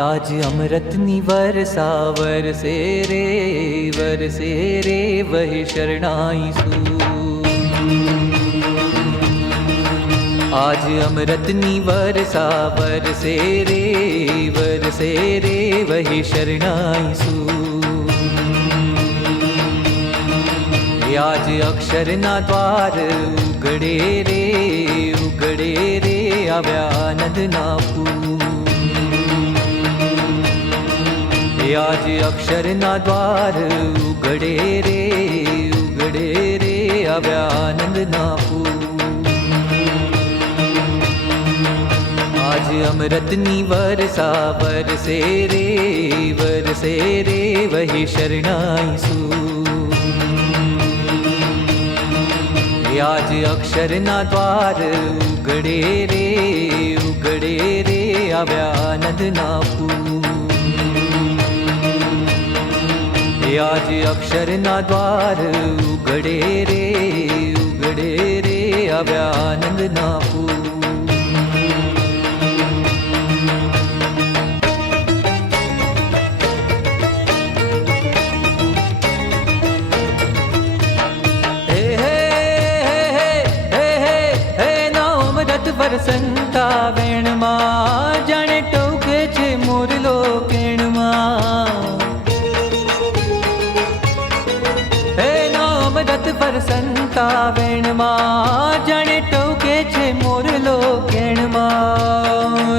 आज अमृतनी वर्षा वरसे रे वही शरणाईसु। आज अमृतनी वर्षा वरसे रे वही शरणाईसु। आज अक्षरना द्वार उगड़े रे आव्या आनंदना फूल। आज अक्षरना द्वार उगड़े रे आव्या आनंदना फूल। आज अमृतनी वर्षा वरसे रे वही शरणाईसु। आज अक्षरना द्वार उगड़े रे आव्या आनंदना फूल। आज अक्षरना द्वार उगड़े रे आव्या आनंदना फूल। वरसंता वेणमा जाने टोके छे मोरलो केणमा। हे नाम रत वरसंता वेणमा जाने टोके छे मोरलो केणमा।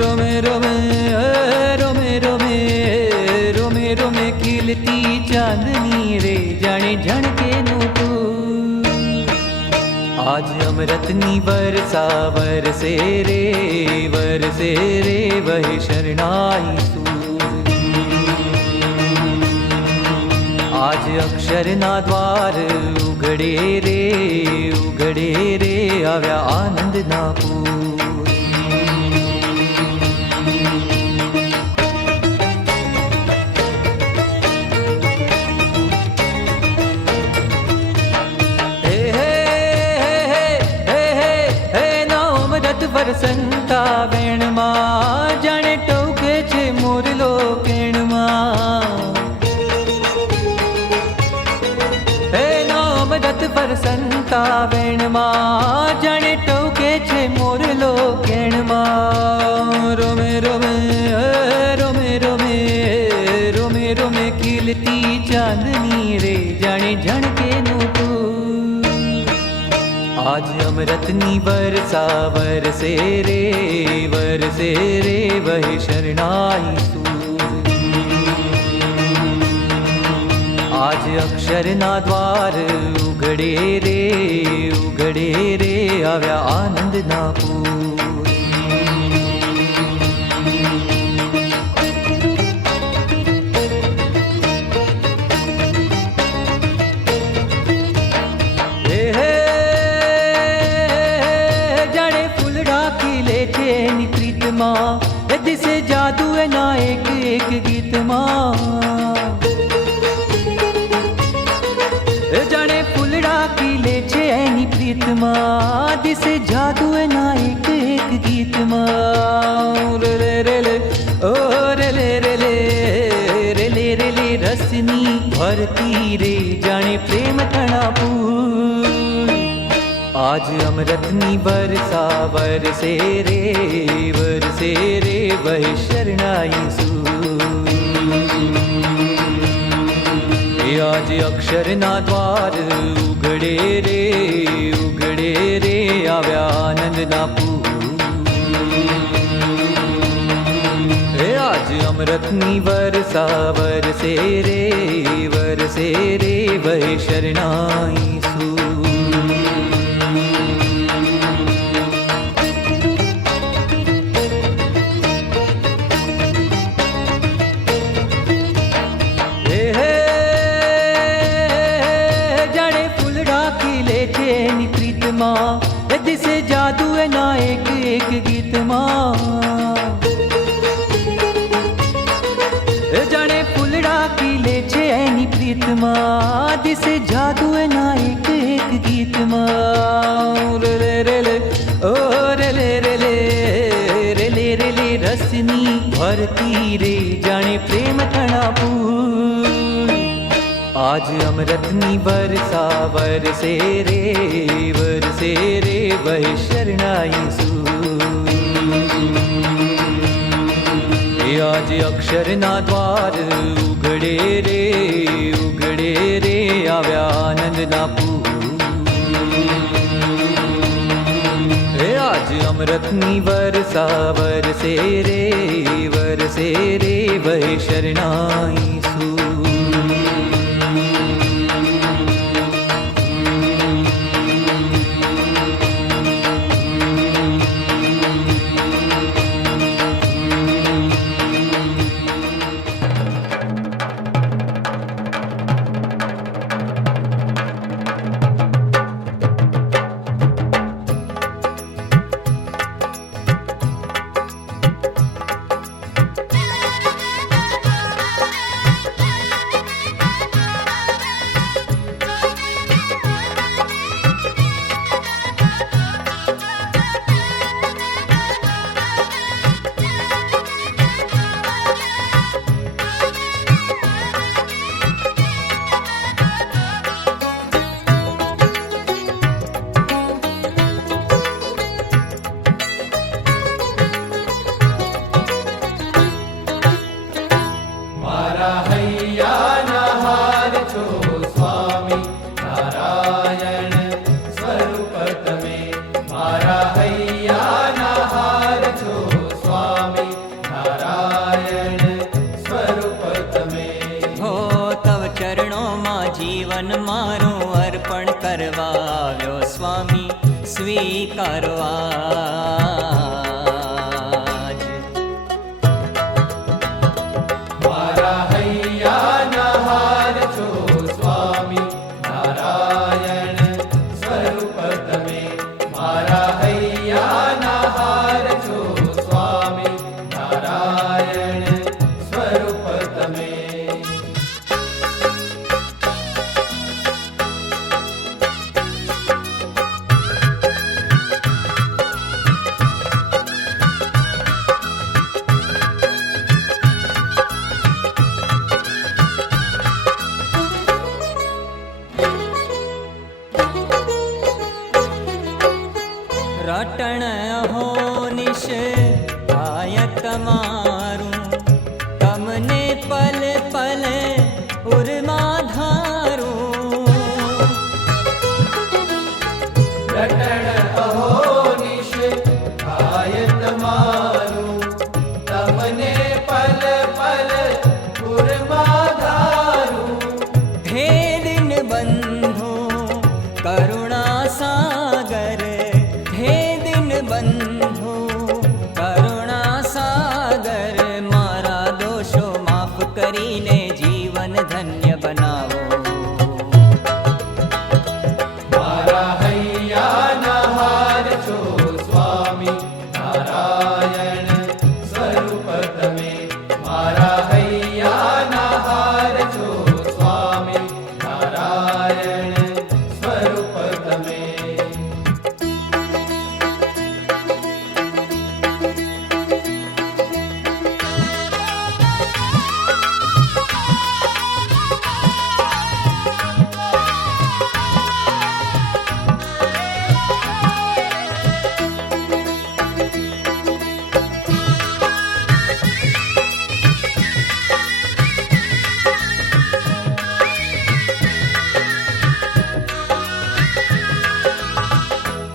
रोमे रोमे रोमे रोमे रोमे रोमे खिलती चांदनी रे जाने झणके नु तू। आज अमृतनी वर्षा वरसे रे वही शरणाईसु। आज अक्षरना द्वार उगड़े रे आव्या आनंदना फूल। वरसंता वेणमा जाने टोके छे मोरलो केणमा। हे नाम रत वरसंता वेणमा जाने टोके छे मोरलो केणमा। रोमे रोमे रोमे रोमे रोमे रोमे खिलती चांदनी रे जाने झणके नु तू। आज अमृतनी वर्षा वरसे रे वही शरणाईसु। आज अक्षरना द्वार उगड़े रे आव्या आनंदना फूल। दिसे जादू है ना एक एक गीत मां। जाने फुलड़ा की ले छे ऐनी प्रीत मां। दिसे जादू है ना एक एक गीत मां। रे रे रे ले ओ रे ले रे ले रे ले रे ले रसनी भरती रे जाने प्रेम तणा फूल। आज अमृतनी वर्षा वरसे रे वही शरणाईसु। आज अक्षरना द्वार उगड़े रे आव्या आनंदना फूल। आज अमृतनी वर्षा वरसे रे वही शरणाईसु। માં એ દિસે જાદુ એના એક એક ગીતમાં એ જાણે ફૂલડા ખીલે છે એની પ્રીતમાં દિસે જાદુ એના એક એક ગીતમાં રે રે રે લે ઓ રે લે રે લે રે લે રે લે રસની ભરતી રે જાણે પ્રેમ થણા ફૂલ आज अमृतनी वर्षा वरसे रे वह शरणाई सूर आज अक्षરના દ્વાર ઉઘડે રે આવ્યા આનંદના પૂર આજ અમૃતની વર્ષા વરસે રે વહ શરણાઈ सूर જીવન મારું અર્પણ કરવા આવ્યો સ્વામી સ્વીકારો આજ મારા હૈયાના હાર છો સ્વામી નારાયણ સ્વરૂપ તમે મારા હૈયાના હાર છો સ્વામી નારાયણ સ્વરૂપ તમે રટણ અહોનિશ થાય તમારું તમને પલ પલ ઉર્મા ધારું રટણ અહોનિશ થાય તમારું તમને પલ પલ ઉર્મા ધારું હે દિન બંધુ કરુણા સાગર હે દિન બંધુ કરુણા સાગર મારા દોષો માફ કરીને જીવન ધન્ય બનાવો મારા હૈયાના હાર છો સ્વામી નારાયણ સ્વરૂપ તમે મારા હૈયાના હાર છો સ્વામી નારાયણ સ્વરૂપ તમે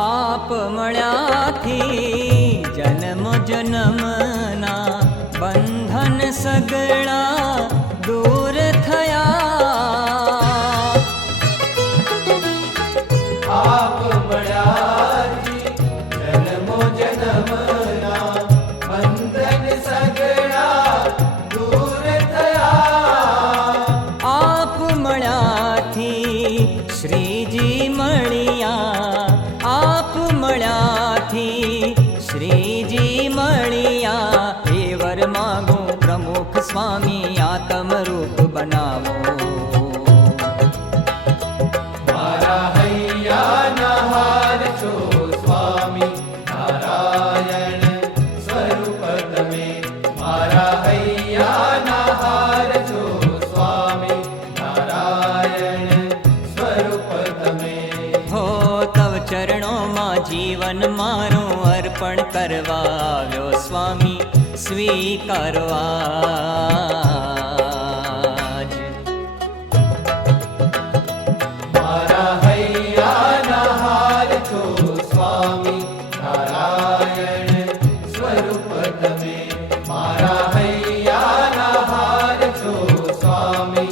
આપ મળ્યાથી જન્મ જન્મના બંધન સગળા દૂર થયા આપ મળ્યાથી જન્મો જન્મના બંધન સગળા દૂર થયા આપ મળ્યાથી શ્રીજી મળ્યા સ્વરૂપ બનાવો. મારા હૈયાના હાર છો સ્વામી નારાયણ સ્વરૂપ તમે. મારા હૈયાના હાર છો સ્વામી નારાયણ સ્વરૂપ તમે. હો તવ ચરણોમાં જીવન મારું અર્પણ કરવા આવ્યો સ્વામી, સ્વીકારો આજ. મારા હૈયાના હાર છો સ્વામી નારાયણ સ્વરૂપ તમે. મારા હૈયાના હાર છો સ્વામી